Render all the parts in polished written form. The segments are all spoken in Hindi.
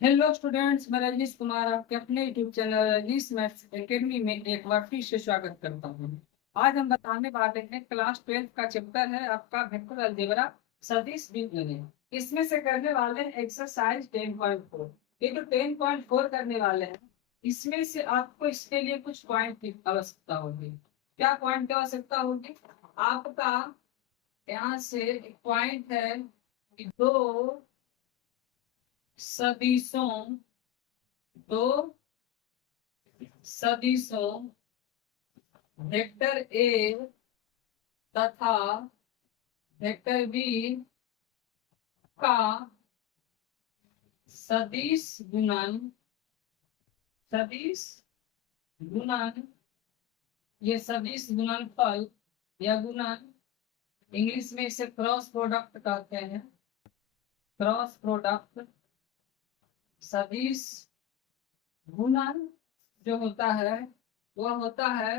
हेलो स्टूडेंट्स, मैं रजनीश कुमार आपके अपने YouTube channel Rajneesh maths academy में एक बार फिर से स्वागत करता हूँ। आज हम बताने वाले हैं क्लास 12 का चैप्टर है आपका वेक्टर अलजेब्रा सदिश बीजगणित। इसमें से करने वाले हैं एक्सरसाइज 10.4। ये जो 10.4 करने वाले हैं, इसमें से आपको इसके लिए कुछ पॉइंट की आवश्यकता होगी। क्या पॉइंट की आवश्यकता होगी? आपका यहाँ से एक पॉइंट है कि सदिशों दो सदिशों वेक्टर ए तथा वेक्टर बी का सदिश गुणन सदिश गुणन ये सदिश गुणनफल या गुणन, इंग्लिश में इसे क्रॉस प्रोडक्ट कहते हैं। क्रॉस प्रोडक्ट सदिश गुणन जो होता है वह होता है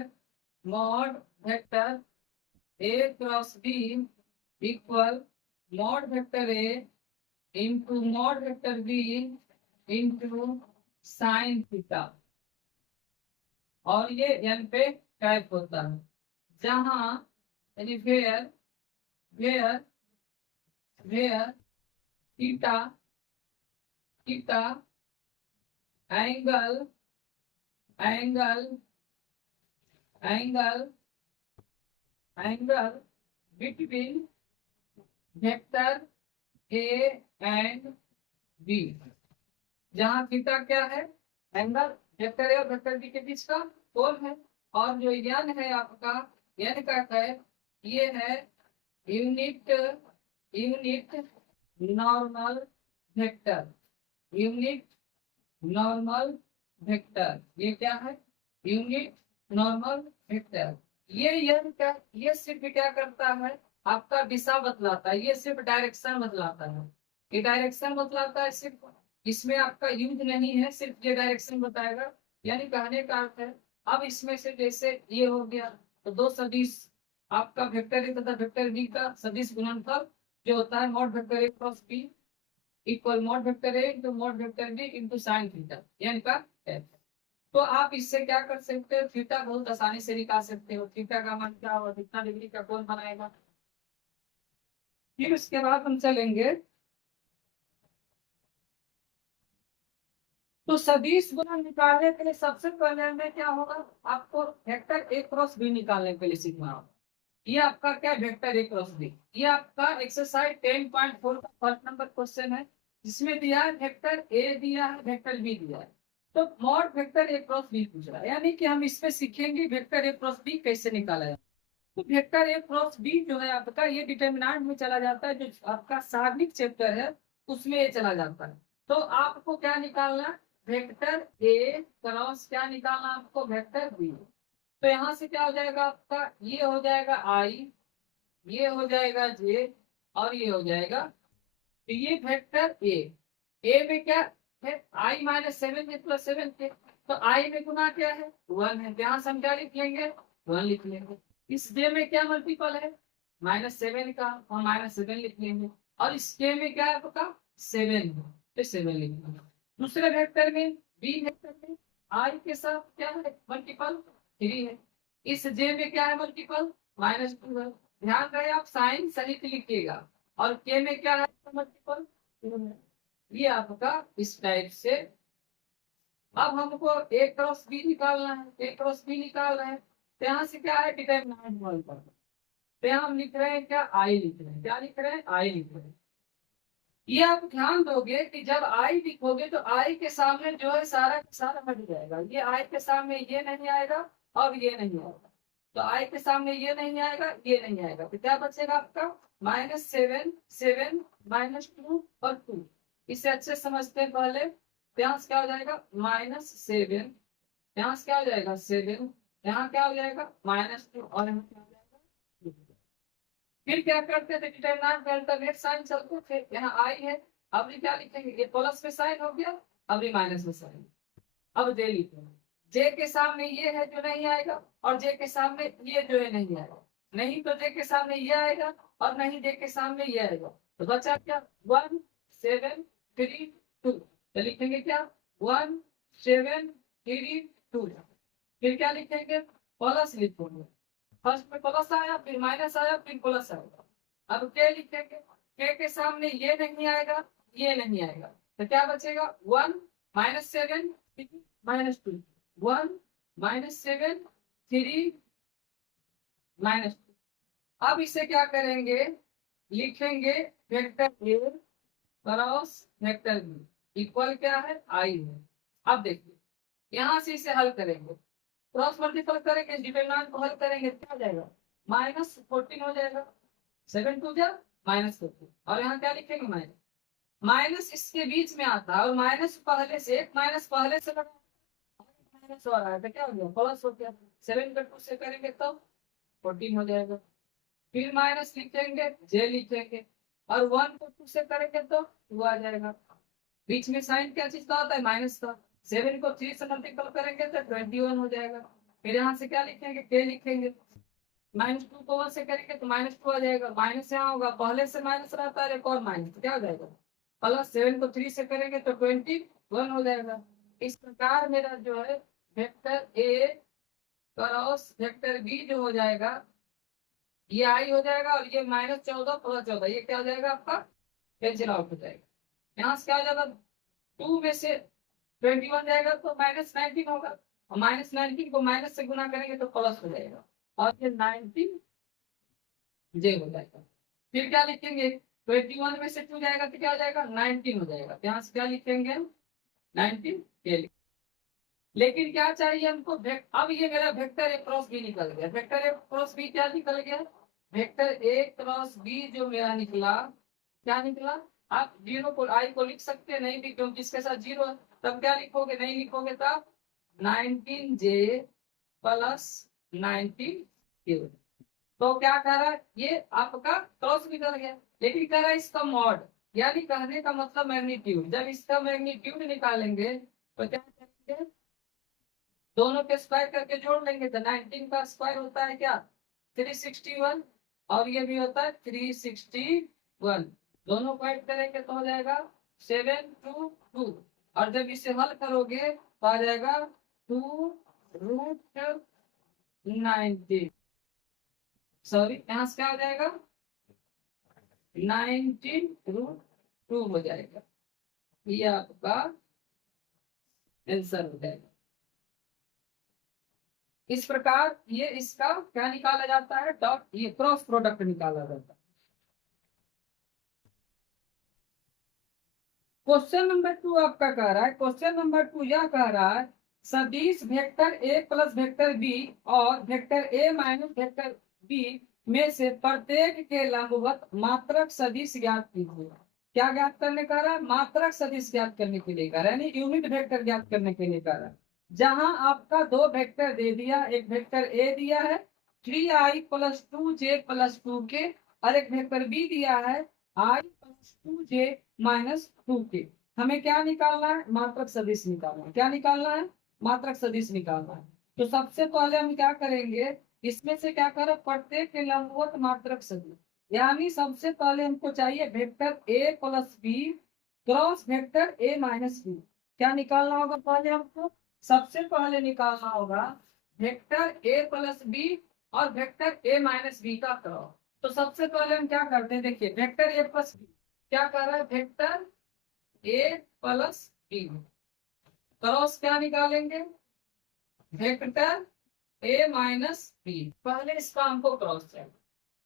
mod vector A cross B equal mod vector A into mod vector B into sine theta. और ये एन पे टाइप होता है, जहां यानी where where where theta theta angle angle angle angle between vector A and B. जहां थीटा क्या है? एंगल वेक्टर ए और वेक्टर बी के बीच का कोण है। और जो यन है आपका, यन का है, ये है unit unit normal vector. Unit normal vector ये क्या है? Unit normal vector. ये यन का, ये सिर्फ क्या करता है? आपका दिशा बतलाता है। ये सिर्फ डायरेक्शन बतलाता है। ये डायरेक्शन बतलाता है सिर्फ, इसमें आपका यूज नहीं है, सिर्फ ये डायरेक्शन बताएगा। यानी कहने का अर्थ है, अब इसमें से जैसे ये हो गया, तो दो सदिश आपका वेक्टर ए तथा वेक्टर बी का सदिश गुणनफल जो होता है mod vector A cross B equal mod vector A into mod vector B into sine theta, यानी का है। तो आप इससे क्या कर सकते हो? थीटा बहुत आसानी से निकाल सकते हो। थीटा का मान क्या होगा? कितना डिग्री का कोण बनाएगा। फिर उसके बाद हम चलेंगे, तो सदिश गुणन निकालने के लिए सबसे पहले हमें क्या होगा? आपको वेक्टर ए क्रॉस बी निकालने के लिए सीखना होगा। ये आपका क्या? Vector A cross B. ये आपका एक्सरसाइज 10.4 का फर्स्ट नंबर क्वेश्चन है, जिसमें दिया है वेक्टर ए दिया है, वेक्टर बी दिया है। तो mod vector A cross B पूछ रहा है, यानी कि हम इसमें सीखेंगे वेक्टर ए क्रॉस बी कैसे निकाला जाए। तो वेक्टर ए क्रॉस बी जो है आपका, ये डिटर्मिनेंट में चला जाता है। जो आपका सारणिक चैप्टर है उसमें ये चला जाता है। तो आपको क्या निकालना? वेक्टर ए क्रॉस क्या निकालना आपको? Vector B. तो यहाँ से क्या हो जाएगा आपका? ये हो जाएगा आई, ये हो जाएगा जे, और ये हो जाएगा। तो ये वेक्टर ए में क्या है? आई माइनस 7 प्लस 7 थे। तो आई में गुना क्या है? 1 है। यहाँ से हम क्या लिख लेंगे? 1 लिख लेंगे। इस जे में क्या मल्टीपल है? -7 का, और -7 लिख लेंगे। और इस के में क्या है आपका? 7 है, तो 7 लिख लेंगे। दूसरे वेक्टर में, बी वेक्टर में आई के साथ क्या है मल्टीपल? 3 है। इस जे में क्या है मल्टीपल? -2 है। ध्यान रहे आप साइन सहित लिखिएगा। और के में क्या है मल्टीपल? ये आपका इस टाइप से। अब हमको ए क्रॉस बी निकालना है, ए क्रॉस बी निकाल रहे हैं। तो यहाँ से क्या है? डिटरमिनेंट वन पर। तो यहाँ हम लिख रहे हैं क्या? आई लिख रहे हैं। क्या लिख रहे हैं? आई लिख रहे हैं। ये आप ध्यान दोगे कि जब आई लिखोगे तो आई के सामने जो है सारा का सारा हट जाएगा। ये आई के सामने ये नहीं आएगा और ये नहीं आएगा। तो आई के सामने ये नहीं आएगा, ये नहीं आएगा, तो क्या बचेगा आपका? -7 7 -2 और 2। इसे अच्छे समझते हैं पहले। यहाँ से क्या हो जाएगा? -7, यहाँ से क्या हो जाएगा? 7, यहाँ क्या हो जाएगा? -2, और यहाँ क्या हो जाएगा? 2। फिर क्या करते थे? डिटरमिनेंट में अल्टरनेट साइन चलते थे। यहाँ आई है, अब ये क्या लिखेंगे? ये प्लस में साइन हो गया, अब ये माइनस में साइन। अब जे लिखेंगे। जे के सामने ये है जो नहीं आएगा, और जे के सामने ये जो है नहीं आएगा। नहीं तो जे के सामने ये आएगा, और नहीं जे के सामने ये आएगा। तो बचा क्या? 1 7 3 2। तो लिखेंगे क्या 1 7 3 2। फिर क्या लिखेंगे प्लस लिखेंगे, फर्स्ट में प्लस आया फिर माइनस आया फिर प्लस आएगा। अब के लिखेंगे, के सामने ये नहीं आएगा ये नहीं आएगा, तो क्या बचेगा 1 -7 -2, 1 -7 3 -2। अब इसे क्या करेंगे लिखेंगे vector A cross vector B equal क्या है आई है। अब देखिए यहाँ से इसे हल करेंगे, क्रॉस मल्टीपल करेंगे डिटरमिनेंट को हल करेंगे क्या हो जाएगा -14 हो जाएगा, 7 2 जा -14 और यहाँ क्या लिखेंगे माइनस, माइनस इसके बीच में आता है और माइनस पहले से एक माइनस पहले से लगा माइनस हो रहा है तो क्या हो गया प्लस हो गया, 7 का 2 से करेंगे तो 14 हो जाएगा। फिर माइनस लिखेंगे जे लिखेंगे और 1 को 2 से करेंगे तो 2 आ जाएगा। बीच में साइन क्या चीज का होता है माइनस का, 7 को 3 से मल्टीपल करेंगे तो 21 हो जाएगा। फिर यहाँ से क्या लिखेंगे के लिखेंगे, -2 को 1 से करेंगे तो -2 आ जाएगा, माइनस यहाँ होगा पहले से माइनस रहता है एक और माइनस तो क्या हो जाएगा प्लस, 7 को 3 से करेंगे तो 21 हो जाएगा। इस प्रकार मेरा जो है vector A cross vector B जो हो जाएगा ये आई हो जाएगा और ये -14 + 14 ये क्या हो जाएगा आपका कैंसिल आउट हो जाएगा। यहाँ से क्या हो जाएगा 2 में से 21 जाएगा तो -19 होगा और -19 को माइनस से गुना करेंगे तो प्लस हो जाएगा और ये 19 जे हो जाएगा। फिर क्या लिखेंगे 21 में से 2 जाएगा तो क्या हो जाएगा 19 हो जाएगा, यहाँ से क्या लिखेंगे 19 के लिखेंगे। लेकिन क्या चाहिए हमको अब ये मेरा वेक्टर ए क्रॉस बी निकल गया, वेक्टर ए क्रॉस बी क्या निकल गया वेक्टर ए क्रॉस बी जो मेरा निकला क्या निकला, आप 0 को आई को लिख सकते हैं नहीं भी क्योंकि इसके साथ 0 है, तब क्या लिखोगे नहीं लिखोगे तब 19J + 19K। तो क्या कह रहा है ये आपका क्रॉस निकल गया, लेकिन कह रहा है इसका मॉड यानी कहने का मतलब मैग्नीट्यूड, जब इसका मैग्नीट्यूड निकालेंगे तो क्या करेंगे दोनों के स्क्वायर करके जोड़ लेंगे तो 19 का स्क्वायर होता है क्या 361 और ये भी होता है 361, दोनों को ऐड करेंगे तो हो जाएगा 722 और जब इसे हल करोगे तो आ जाएगा 2√19, सॉरी यहाँ से क्या हो जाएगा 19√2 हो जाएगा, ये आपका आंसर हो जाएगा। इस प्रकार ये इसका क्या निकाला जाता है डॉट ये क्रॉस प्रोडक्ट निकाला जाता है। क्वेश्चन नंबर 2 आपका कह रहा है, क्वेश्चन नंबर 2 यह कह रहा है सदिश vector A plus vector B और vector A minus vector B में से प्रत्येक के लंबवत मात्रक सदिश ज्ञात कीजिए। क्या ज्ञात करने का रहा है मात्रक सदिश ज्ञात करने के लिए कह रहा है यानी यूनिट वेक्टर ज्ञात करने के लिए कह रहा है। जहां आपका 2 वेक्टर दे दिया, एक वेक्टर ए दिया है 3i + 2j + 2k और एक वेक्टर बी दिया है i + 2j - 2k। हमें क्या निकालना है मात्रक सदिश निकालना है, क्या निकालना है मात्रक सदिश निकालना है। तो सबसे पहले हम क्या करेंगे इसमें से क्या करें प्रत्येक के लंबवत मात्रक सदिश, यानी सबसे पहले हमको चाहिए vector A + B cross vector A - B. क्या निकालना होगा पहले हमको सबसे पहले निकालना होगा वेक्टर ए + बी और वेक्टर ए - बी का क्रॉस। तो सबसे पहले हम क्या करते हैं देखिए वेक्टर ए + बी क्या कर रहा है वेक्टर ए + बी क्रॉस क्या निकालेंगे वेक्टर ए - बी, पहले इसका हमको क्रॉस चाहिए।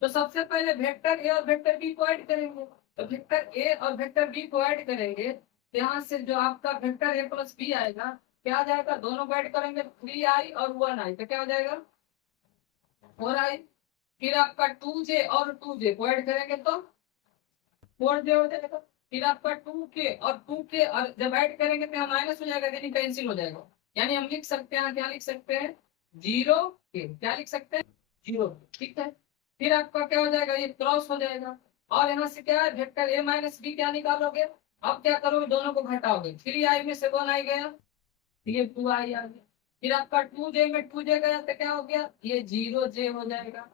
तो सबसे पहले वेक्टर ए और वेक्टर बी को ऐड करेंगे, तो वेक्टर ए और वेक्टर बी को ऐड करेंगे तो यहाँ से जो आपका वेक्टर ए + बी आएगा क्या आ जाएगा दोनों को ऐड करेंगे 3i और 1i तो क्या हो जाएगा 4i। फिर आपका 2j और 2j को ऐड करेंगे तो 4j हो जाएगा। फिर आपका 2k और 2k और जब ऐड करेंगे तो यहाँ माइनस हो जाएगा यानी कैंसिल हो जाएगा, यानी हम लिख सकते हैं क्या लिख सकते हैं 0k, क्या लिख सकते हैं 0, ठीक है। फिर आपका क्या हो जाएगा ये क्रॉस हो जाएगा और यहाँ से क्या है वेक्टर ए - बी क्या निकालोगे, अब क्या करोगे दोनों को घटाओगे 3i में से 1i गया ये 2i आ गया। फिर आपका 2j में 2j गया तो क्या हो गया ये 0j हो जाएगा।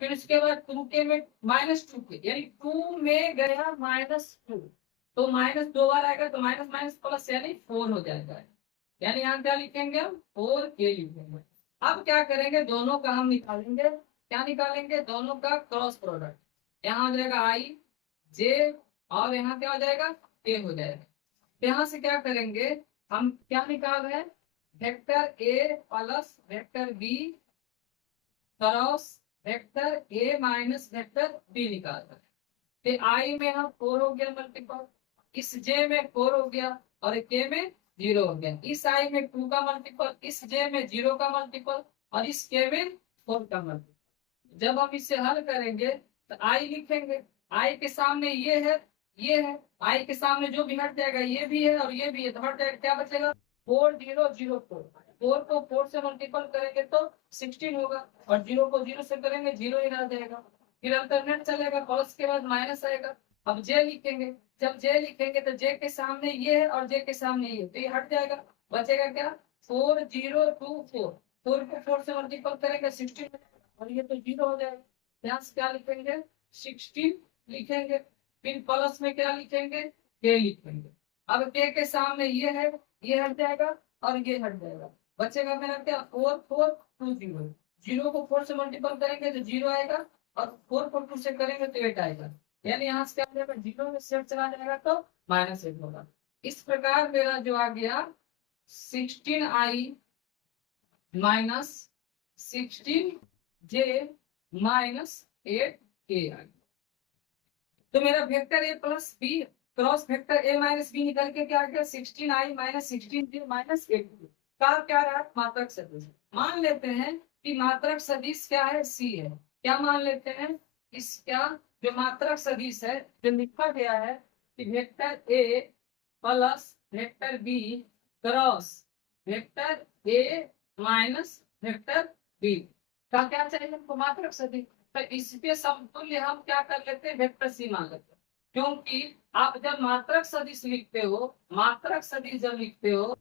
फिर उसके बाद 2k में -2k यानी 2 में गया -2 तो माइनस 2 बार आएगा तो माइनस माइनस प्लस यानी 4 हो जाएगा। यानी यहाँ क्या लिखेंगे हम 4k लिखेंगे। अब क्या करेंगे, दोनों का हम निकालेंगे। क्या निकालेंगे, दोनों का क्रॉस प्रोडक्ट। यहाँ हो जाएगा आई जे और यहाँ क्या हो जाएगा के हो जाएगा। तो यहाँ से क्या करेंगे, हम क्या निकाल रहे हैं, vector A plus vector B cross vector A minus vector B निकाल रहे हैं। तो आई में हम 4 हो गया मल्टीपल, इस जे में 4 हो गया और के में 0 हो गया। इस आई में 2 का मल्टीपल, इस जे में 0 का मल्टीपल और इस के में 4 का मल्टीपल। जब हम इसे हल करेंगे तो आई लिखेंगे, आई के सामने ये है, ये है, आई के सामने जो भी हट जाएगा ये भी है और ये भी है, तो हट जाएगा, क्या बचेगा 4004। 4 को 4 से मल्टीपल करेंगे तो 16 होगा और 0 को 0 से करेंगे 0 ही रह जाएगा। फिर अल्टरनेट चलेगा, प्लस के बाद माइनस आएगा। अब जे लिखेंगे, जब जे लिखेंगे तो जे के सामने ये है और जे के सामने ये, तो ये हट जाएगा, बचेगा क्या 4024। 4 को 4 से मल्टीपल करेंगे 16 और ये तो 0 हो जाएगा। यहाँ से क्या लिखेंगे 16 लिखेंगे। फिर प्लस में क्या लिखेंगे के लिखेंगे। अब के सामने ये है, ये हट जाएगा और ये हट जाएगा, बचेगा मेरा क्या 4420। 0 को 4 से मल्टीपल करेंगे तो 0 आएगा और 4 को 2 से करेंगे तो 8 आएगा। यानी यहाँ से क्या आ जाएगा 0 में से चला जाएगा तो -8 होगा। इस प्रकार मेरा जो आ गया 16i minus 16j minus 8k आ गया। तो मेरा vector A plus B cross vector A minus B निकल के क्या आ गया 16i minus 16j minus 8k का क्या रहा मात्रक सदिश। मान लेते हैं कि मात्रक सदिश क्या है सी है। क्या मान लेते हैं, इसका जो मात्रक सदिश है जो लिखा गया है कि vector A plus vector B cross vector A minus vector B का क्या चाहिए हमको मात्रक सदिश। तो इसके समतुल्य हम क्या कर लेते हैं वेक्टर सी मान लेते हैं। क्योंकि आप जब मात्रक सदिश लिखते हो, मात्रक सदिश जब लिखते हो,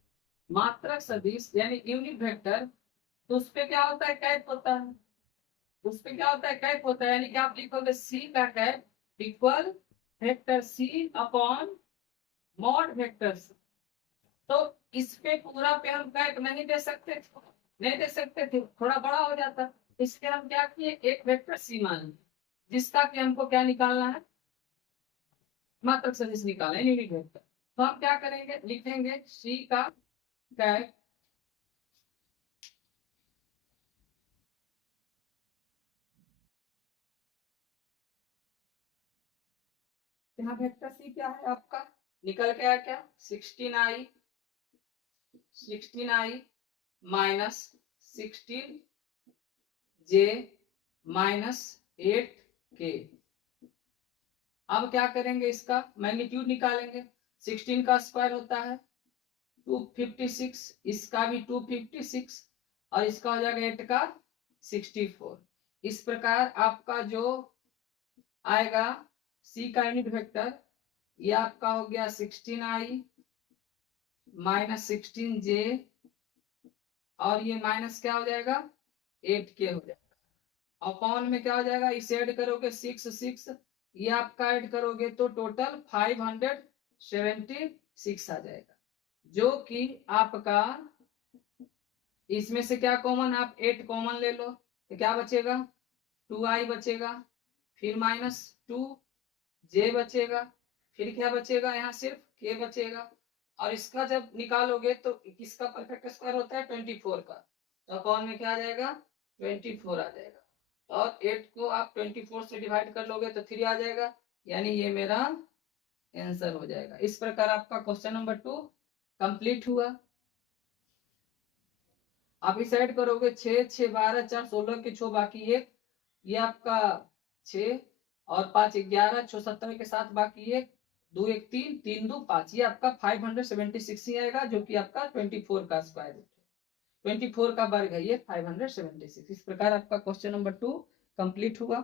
मात्रक सदिश यानी यूनिट वेक्टर, तो उस पे क्या होता है कैप होता है। उस पे क्या होता है कैप होता है, यानी कि आप लिखोगे सी का cap equal vector C upon mod vector C. तो इस पे पूरा पे हम कैप नहीं दे सकते थे, नहीं दे सकते थे, थोड़ा बड़ा हो जाता। इसलिए हम क्या किए एक वेक्टर सी मान लिया, जिसका कि हमको क्या निकालना है मात्रक सदिश निकालना है यूनिट वेक्टर। तो हम क्या करेंगे, लिखेंगे सी का कैप यहाँ वेक्टर सी क्या है आपका निकल के आया क्या 16i minus 16j minus 8k। अब क्या करेंगे, इसका मैग्नीट्यूड निकालेंगे। 16 का स्क्वायर होता है 256, इसका भी 256 और इसका हो जाएगा 8 का 64। इस प्रकार आपका जो आएगा सी का यूनिट वेक्टर ये आपका हो गया 16i माइनस 16j और ये माइनस क्या हो जाएगा 8k हो जाएगा। अपॉन में क्या हो जाएगा, इसे ऐड करोगे 6 ये आपका ऐड करोगे तो टोटल 576 आ जाएगा। जो कि आपका इसमें से क्या कॉमन, आप 8 कॉमन ले लो तो क्या बचेगा 2i बचेगा, फिर -2j बचेगा, फिर क्या बचेगा यहाँ सिर्फ k बचेगा। और इसका जब निकालोगे तो किसका परफेक्ट स्क्वायर होता है 24 का, तो अपॉन में क्या आ जाएगा 24 आ जाएगा। और 8 को आप 24 से डिवाइड कर लोगे तो 3 आ जाएगा, यानी ये मेरा आंसर हो जाएगा। इस प्रकार आपका क्वेश्चन नंबर 2 कंप्लीट हुआ। आप इस ऐड करोगे 6 6 12 4 16 के 6 बाकी 1, ये आपका 6 और 5 11 6 17 के साथ बाकी 1 2 1 3 3 2 5, ये आपका 576 ही आएगा, जो कि आपका 24 का स्क्वायर रूट है, 24 का वर्ग है ये 576। इस प्रकार आपका क्वेश्चन नंबर 2 कंप्लीट हुआ।